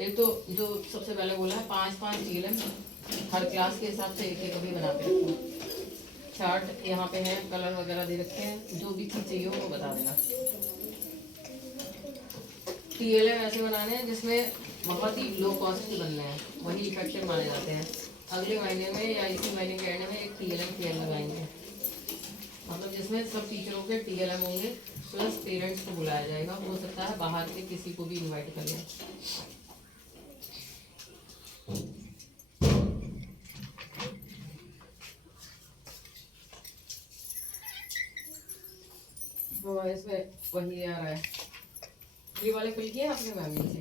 एक तो जो सबसे पहले बोला है 5-5 टीएलएम हर क्लास के हिसाब से एक अभी बना के रखो। चार्ट यहाँ पे है, कलर वगैरह दे रखे हैं, जो भी चीज़ चाहिए हो वो बता देना। टीएलएम ऐसे बनाने हैं जिसमें बहुत ही लो कॉस्ट के बनने हैं, वही इफेक्टिव माने जाते हैं। अगले महीने में या इसी महीने के एंड में एक टीएलएम फेयर लगाएंगे, मतलब जिसमें सब टीचरों के टीएलएम होंगे प्लस पेरेंट्स को बुलाया जाएगा। हो सकता है बाहर के किसी को भी इनवाइट कर लें। वो इसमें वही आ रहा है, ये वाले फिल किए आपने मैम से?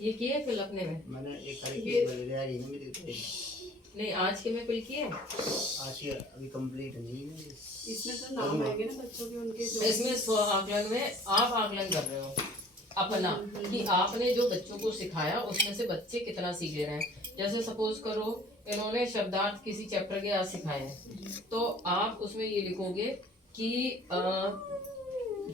ये किए फिल अपने में? मैंने एक तारीख की बता रही है मेरी नहीं, आज के में फिल किए? आज ये अभी कंप्लीट नहीं है। इसमें तो नाम आएंगे ना बच्चों के, उनके जो इसमें स्व आकलन में आप आकलन कर रहे हो अपना, कि आपने जो बच्चों को सिखाया उसमें से बच्चे कितना सीख ले रहे हैं। जैसे सपोज करो इन्होंने शब्दार्थ किसी चैप्टर के आज सिखाए हैं, तो आप उसमें ये लिखोगे कि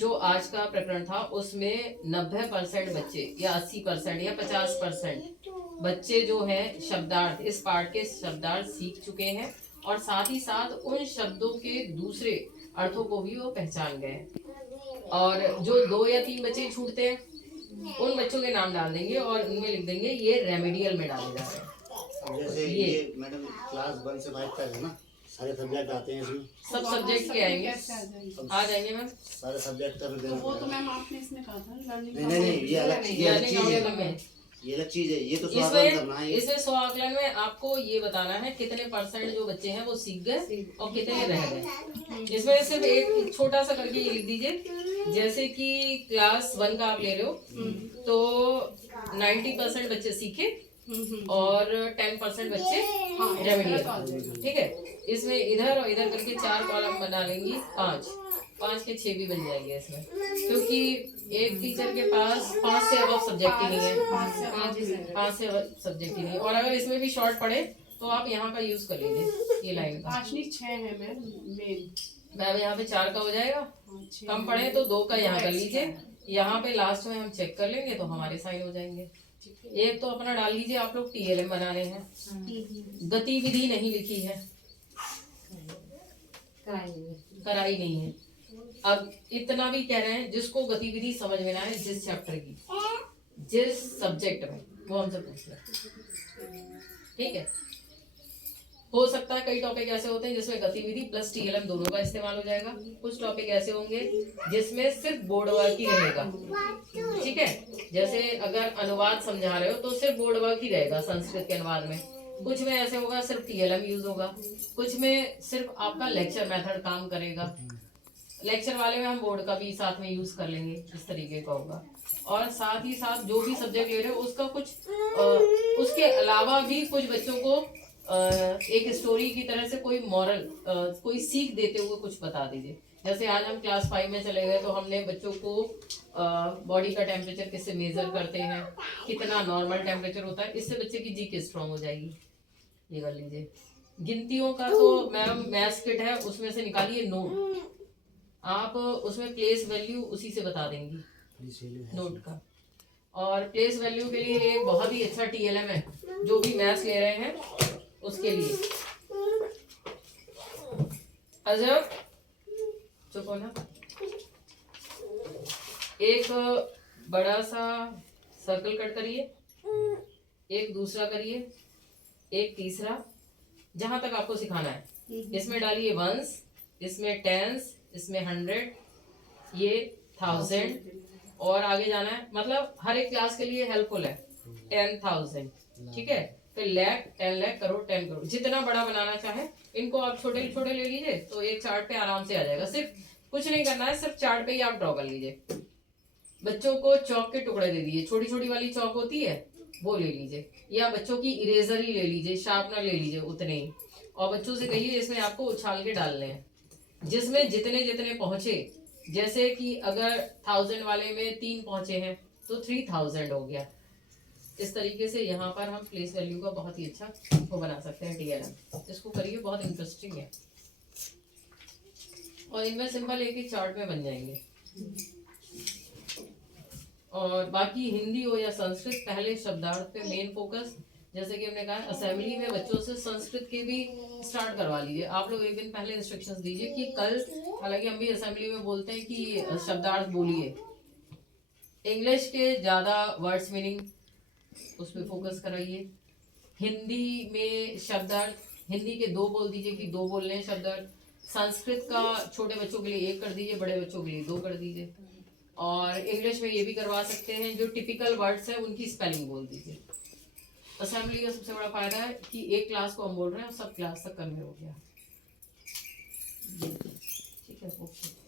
जो आज का प्रकरण था उसमें 90% बच्चे या 80% या 50% बच्चे जो है शब्दार्थ, इस पार्ट के शब्दार्थ सीख चुके हैं और साथ ही साथ उन शब्दों के दूसरे अर्थों को भी वो पहचान गए। और जो 2 या 3 बच्चे छूटते हैं उन बच्चों के नाम डाल देंगे और उनमें लिख देंगे ये रेमेडियल में डाले जा रहे हैं। जैसे ये मैडम क्लास 1 से 5 तक है ना, सारे सब्जेक्ट आते हैं इसमें। सब सब्जेक्ट के आएंगे, आ जाएंगे मैम सारे सब्जेक्ट का देना वो तो पड़ेगा। मैम आपने इसमें कहा था लर्निंग। नहीं ये अलग चीज है, ये अलग चीज है, ये तो स्वागत करना है। इसमें स्व आकलन में आपको ये बताना है कितने % जो बच्चे हैं वो सीख गए और कितने रह गए। इसमें सिर्फ एक छोटा सा करके ये लिख दीजिए, जैसे कि क्लास 1 का आप ले रहे हो तो 90% बच्चे सीखे और 10% बच्चे रेमेडियल, ठीक है। इसमें इधर और इधर करके 4 कॉलम बना लेंगी, 5 के 6 भी बन जाएंगे इसमें, क्योंकि एक टीचर के पास 5 से अब सब्जेक्ट ही नहीं है, 5 से अब सब्जेक्ट ही नहीं। और अगर इसमें भी शॉर्ट पड़े तो आप यहाँ का यूज कर लीजिए, ये लाइन का। 5 नहीं 6 है मैम, मैम यहाँ पे 4 का हो जाएगा, कम पड़े तो 2 का यहाँ कर लीजिए। यहाँ पे लास्ट में हम चेक कर लेंगे तो हमारे साइन हो जाएंगे। एक तो अपना डाल लीजिए, आप लोग टीएलएम बनाने हैं, गतिविधि नहीं लिखी है, कराई नहीं है। अब इतना भी कह रहे हैं जिसको गतिविधि समझ में ना आए, जिस चैप्टर की जिस सब्जेक्ट में, वो हमसे पूछ लें, ठीक है। हो सकता है कई टॉपिक ऐसे होते हैं जिसमें गतिविधि प्लस टीएलएम दोनों का इस्तेमाल हो जाएगा। कुछ टॉपिक ऐसे होंगे जिसमें सिर्फ बोर्ड वर्क ही रहेगा, ठीक है। जैसे अगर अनुवाद समझा रहे हो तो सिर्फ बोर्ड वर्क ही रहेगा संस्कृत के अनुवाद में। कुछ में ऐसे होगा सिर्फ टीएलएम यूज होगा, कुछ में सिर्फ आपका लेक्चर मेथड काम करेगा। लेक्चर वाले में हम बोर्ड का भी साथ में यूज कर लेंगे, इस तरीके का होगा। और साथ ही साथ जो भी सब्जेक्ट ले रहे हो उसका कुछ उसके अलावा भी कुछ बच्चों को एक स्टोरी की तरह से कोई मॉरल, कोई सीख देते हुए कुछ बता दीजिए। जैसे आज हम क्लास 5 में चले गए तो हमने बच्चों को बॉडी का टेम्परेचर किससे मेजर करते हैं, कितना नॉर्मल टेम्परेचर होता है, इससे बच्चे की जीके स्ट्रांग हो जाएगी। ये कर लीजिए। गिनतियों का तो मैम मैथ्स किट है, उसमें से निकालिए नोट, आप उसमें प्लेस वैल्यू उसी से बता देंगी नोट का। और प्लेस वैल्यू के लिए एक बहुत ही अच्छा टीएलएम है, जो भी मैथ्स ले रहे हैं उसके लिए। अजब चुप होना। एक बड़ा सा सर्कल कट करिए, एक दूसरा करिए, एक तीसरा, जहां तक आपको सिखाना है। इसमें डालिए वंस, इसमें टेंस, इसमें 100, ये 1000 और आगे जाना है। मतलब हर एक क्लास के लिए हेल्पफुल है। 10,000, ठीक है। फिर लाख, 10 लाख, करोड़, 10 करोड़, जितना बड़ा बनाना चाहे। इनको आप छोटे छोटे ले लीजिए तो एक चार्ट पे आराम से आ जाएगा। सिर्फ कुछ नहीं करना है, सिर्फ चार्ट पे ही आप ड्रॉ कर लीजिए। बच्चों को चौक के टुकड़े दे दीजिए, छोटी छोटी वाली चौक होती है वो ले लीजिए, या बच्चों की इरेजर ही ले लीजिए, शार्पनर ले लीजिए, उतने ही। और बच्चों से कहिए इसमें आपको उछाल के डालने हैं, जिसमें जितने जितने पहुंचे। जैसे कि अगर 1000 वाले में 3 पहुंचे हैं तो 3000 हो गया। इस तरीके से यहाँ पर हम प्लेस वैल्यू का बहुत ही अच्छा वो बना सकते हैं टीएलएम। इसको करिए, बहुत इंटरेस्टिंग है। और इनमें सिंपल एक ही चार्ट में बन जाएंगे। और बाकी हिंदी हो या संस्कृत, पहले शब्दार्थ पे मेन फोकस। जैसे कि हमने कहा असेंबली में बच्चों से संस्कृत की भी स्टार्ट करवा लीजिए। आप लोग एक दिन पहले इंस्ट्रक्शंस दीजिए कि कल, हालांकि हम भी असेंबली में बोलते हैं कि शब्दार्थ बोलिए, इंग्लिश के ज़्यादा वर्ड्स मीनिंग उस पर फोकस कराइए। हिंदी में शब्दार्थ, हिंदी के 2 बोल दीजिए कि 2 बोलने हैं शब्दार्थ। संस्कृत का छोटे बच्चों के लिए 1 कर दीजिए, बड़े बच्चों के लिए 2 कर दीजिए। और इंग्लिश में ये भी करवा सकते हैं, जो टिपिकल वर्ड्स है उनकी स्पेलिंग बोल दीजिए। असेंबली का सबसे बड़ा फायदा है कि एक क्लास को हम बोल रहे हैं और सब क्लास तक कन्वे हो गया। ठीक है, ओके।